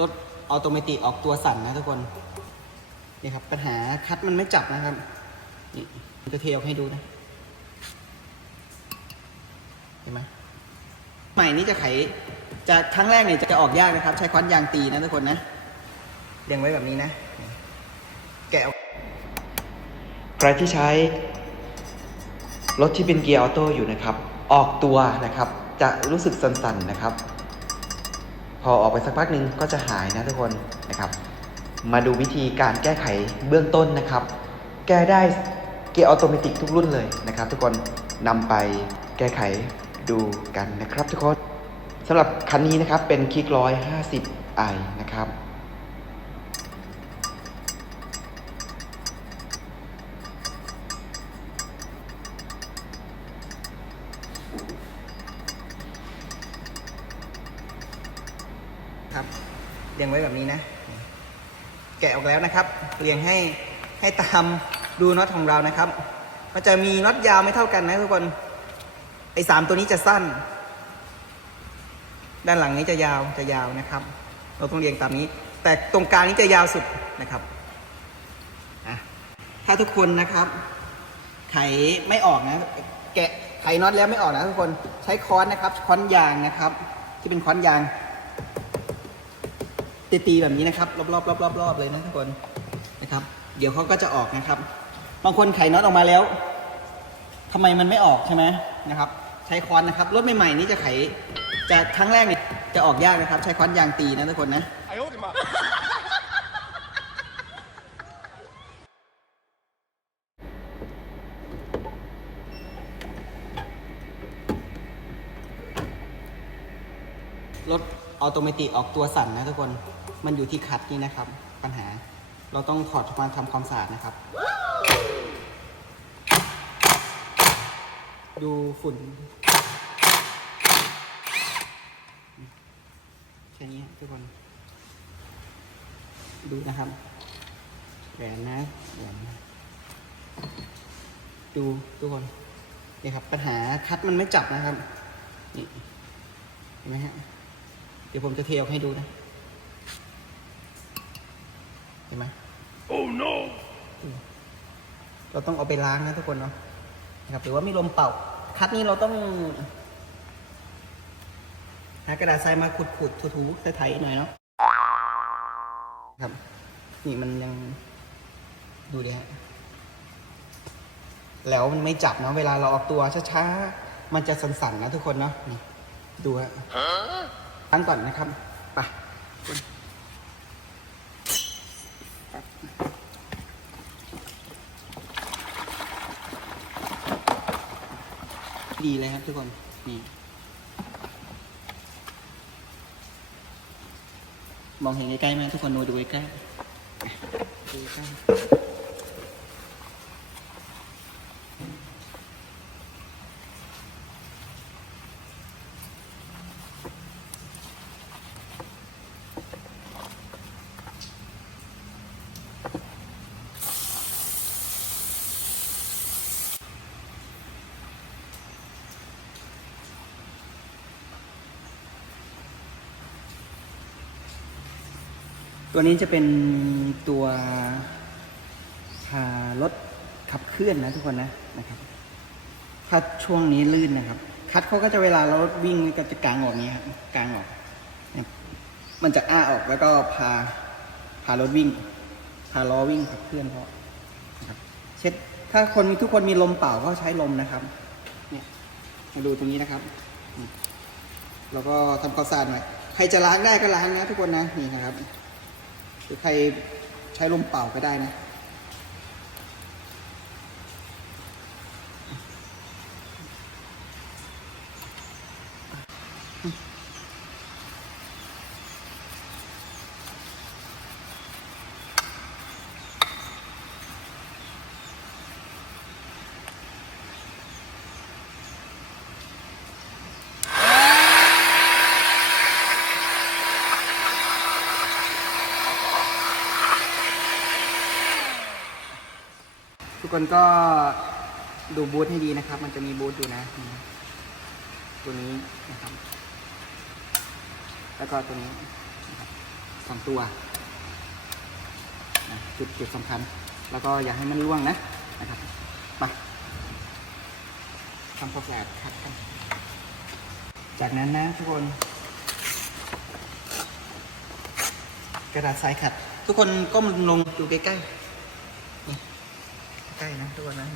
รถออโตเมติออกตัวสั่นนะทุกคน นี่ครับ ปัญหาคัดมันไม่จับนะครับ นี่จะเทออกให้ดูนะ เห็นไหมใหม่นี้จะไขจะครั้งแรกเนี่ยจะออกยากนะครับ ใช้ค้อนยางตีนะทุกคนนะเรียงไว้แบบนี้นะ แกะออกใครที่ใช้รถที่เป็นเกียร์ออโต้อยู่นะครับ ออกตัวนะครับ จะรู้สึกสั่นๆนะครับ พอออกไปสักพักหนึ่งก็จะหายนะทุกคนนะครับ มาดูวิธีการแก้ไขเบื้องต้นนะครับ แก้ได้เกียร์ออโตเมติกทุกรุ่นเลยนะครับ ทุกคนนำไปแก้ไขดูกันนะครับทุกคนสำหรับคันนี้นะครับเป็นคลิกร้อยห้าสิบไอนะครับครับ ไว้แบบนี้นะ แกะออกแล้วนะครับ เรียงให้ให้ตามดูน็อตของเรานะครับ มันจะมีน็อตยาวไม่เท่ากันนะทุกคน ไอ้สามตัวนี้จะสั้น ด้านหลังนี้จะยาวจะยาวนะครับ เราต้องเรียงตามนี้ แต่ตรงกลางนี้จะยาวสุดนะครับถ้าทุกคนนะครับ ไขไม่ออกนะ แกะไขน็อตแล้วไม่ออกนะทุกคน ใช้ค้อนนะครับ ค้อนยางนะครับ ที่เป็นค้อนยาง ตีๆแบบนี้นะครับ รอบๆรอบๆรอบๆเลยนะทุกคนนะครับ เดี๋ยวเขาก็จะออกนะครับ บางคนไขน็อตออกมาแล้ว ทำไมมันไม่ออกใช่ไหมนะครับ ใช้ค้อนนะครับรถใหม่ๆนี้จะไขจะครั้งแรกเนี่ยจะออกยากนะครับ ใช้ค้อนยางตีนะทุกคนนะรถออโตเมติออกตัวสั่นนะทุกคน มันอยู่ที่คัดนี่นะครับ ปัญหาเราต้องถอดมาทำความสะอาดนะครับ ดูฝุ่นแค่นี้ทุกคน ดูนะครับแหวนนะแหวนนะดูทุกคนนี่ครับ ปัญหาคัดมันไม่จับนะครับ นี่ เห็นไหมฮะ เดี๋ยวผมจะเทออกให้ดูนะ ห็นไหม Oh no！เราต้องเอาไปล้างนะทุกคนเนาะนะครับหรือว่ามีลมเป่า คัดนี้เราต้องหากระดาษทรายมาขุดขุดๆถูๆไถๆหน่อยเนาะครับ นี่มันยังดูดิฮะแล้วมันไม่จับเนาะเวลาเราออกตัวช้าๆ มันจะสั่นๆนะทุกคนเนาะนี่ดูฮะตั้งก่อนนะครับไป ดีเลยครับทุกคนนี่มองเห็นใกล้ๆไหมทุกคนดูดูใกล้ๆดูใกล้ ตัวนี้จะเป็นตัวพารถขับเคลื่อนนะทุกคนนะนะครับ ถ้าช่วงนี้ลื่นนะครับ คัดเขาก็จะเวลาเราวิ่งก็จะกางออกนี้ครับกางออก มันจะอ้าออกแล้วก็พาพารถวิ่ง พาล้อวิ่งขับเคลื่อนเพราะเช็ดถ้าคนทุกคนมีลมเป่าก็ใช้ลมนะครับ เนี่ยมาดูตรงนี้นะครับ แล้วก็ทำความสะอาดหน่อยใครจะล้างได้ก็ล้างนะทุกคนนะนี่นะครับ หรือใครใช้ลมเป่าก็ได้นะ คนก็ดูบูธให้ดีนะครับ มันจะมีบูธอยู่นะตัวนี้นะครับ แล้วก็ตัวนี้สองตัวจุดจุดสำคัญ แล้วก็อย่าให้มันร่วงนะนะครับมาทำความสะอาดขัดกันจากนั้นนะทุกคน กระดาษทรายขัด ทุกคนก้มลงดูใกล้ๆ ใกล้นะทุกคนนะ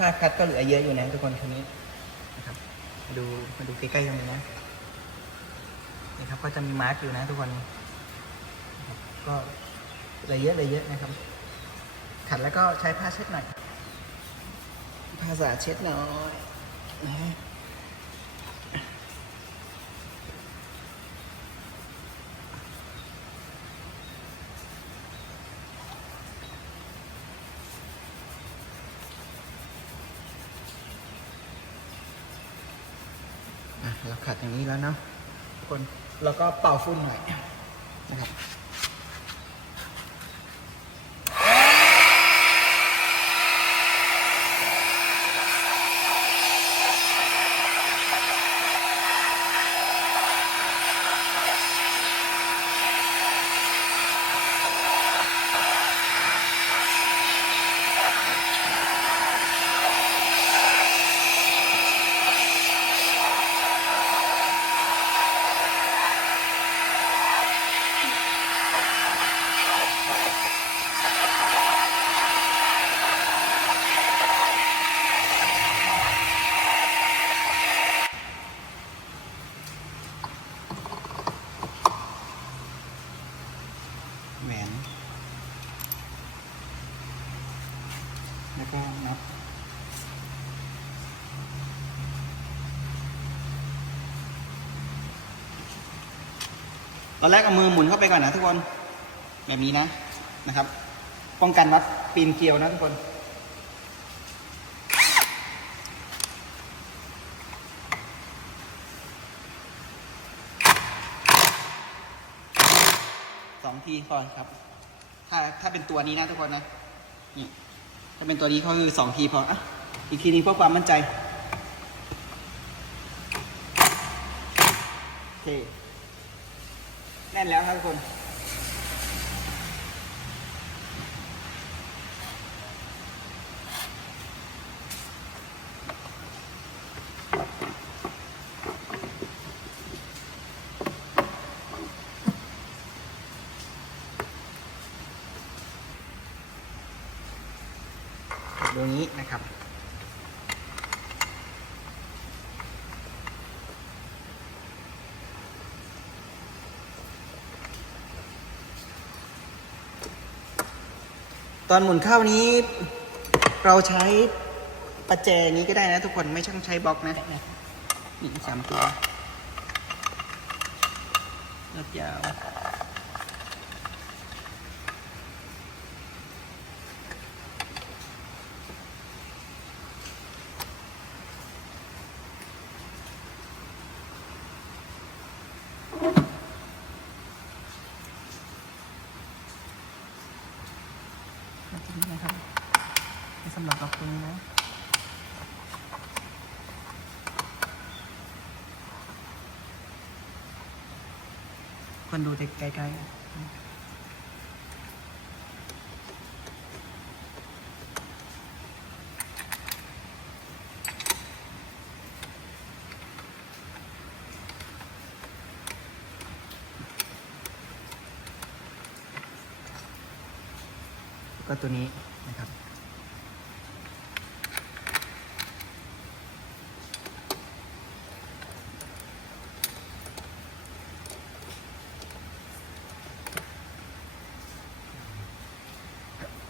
ถ้าคัดก็เหลือเยอะอยู่นะทุกคนทีนี้นะครับมาดูมาดูใกล้ๆตรงนี้นะนี่ครับก็จะมีมาร์กอยู่นะทุกคน ก็เหลือเยอะเหลยเยอะนะครับ ขัดแล้วก็ใช้ผ้าเช็ดหน่อยผ้าสะอาดเช็ดหน่อยนะ เราขัดอย่างนี้แล้วเนาะคนแล้วก็เป่าฝุ่นหน่อยนะครับ แหวน แล้วก็นับ ตอนแรกเอามือหมุนเข้าไปก่อนนะทุกคนแบบนี้นะนะครับ ป้องกันวัดปีนเกลียวนะทุกคนสองทีพอครับ ถ้าถ้าเป็นตัวนี้นะทุกคนนะนี่ถ้าเป็นตัวนี้เขาคือสองทีพออะอีกทีนึงเพื่อความมั่นใจโอเค แน่นแล้วครับทุกคนดูนี้นะครับ ตอนหมุนเข้านี้ เราใช้ประแจนี้ก็ได้นะทุกคนไม่ต้องใช้บล็อกนะนี่สามตัวรถยาว แบบนี้นะครับ นี่สำหรับดอกตรงนี้นะคนดูไกลๆก็ตัวนี้นะครับ ต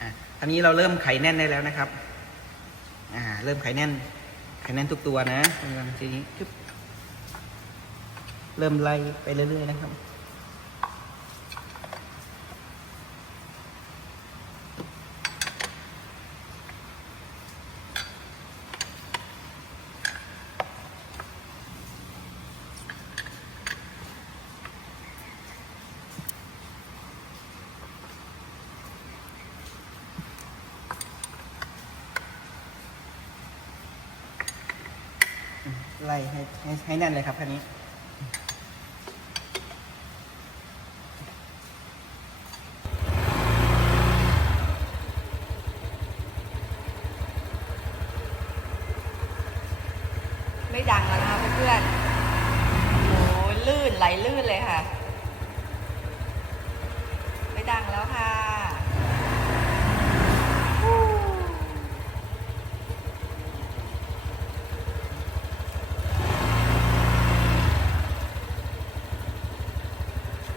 อะทีนี้เราเริ่มไขแน่นได้แล้วนะครับ อ่า เริ่มไขแน่น ไขแน่นทุกตัวนะทีนี้เริ่มไล่ไปเรื่อยๆนะครับ ไล่ให้ให้ให้แน่นเลยครับคันนี้ ไม่ดังแล้วนะคะเพื่อนๆโอ้ยลื่นไหลลื่นเลยค่ะ ไม่ดังแล้วค่ะ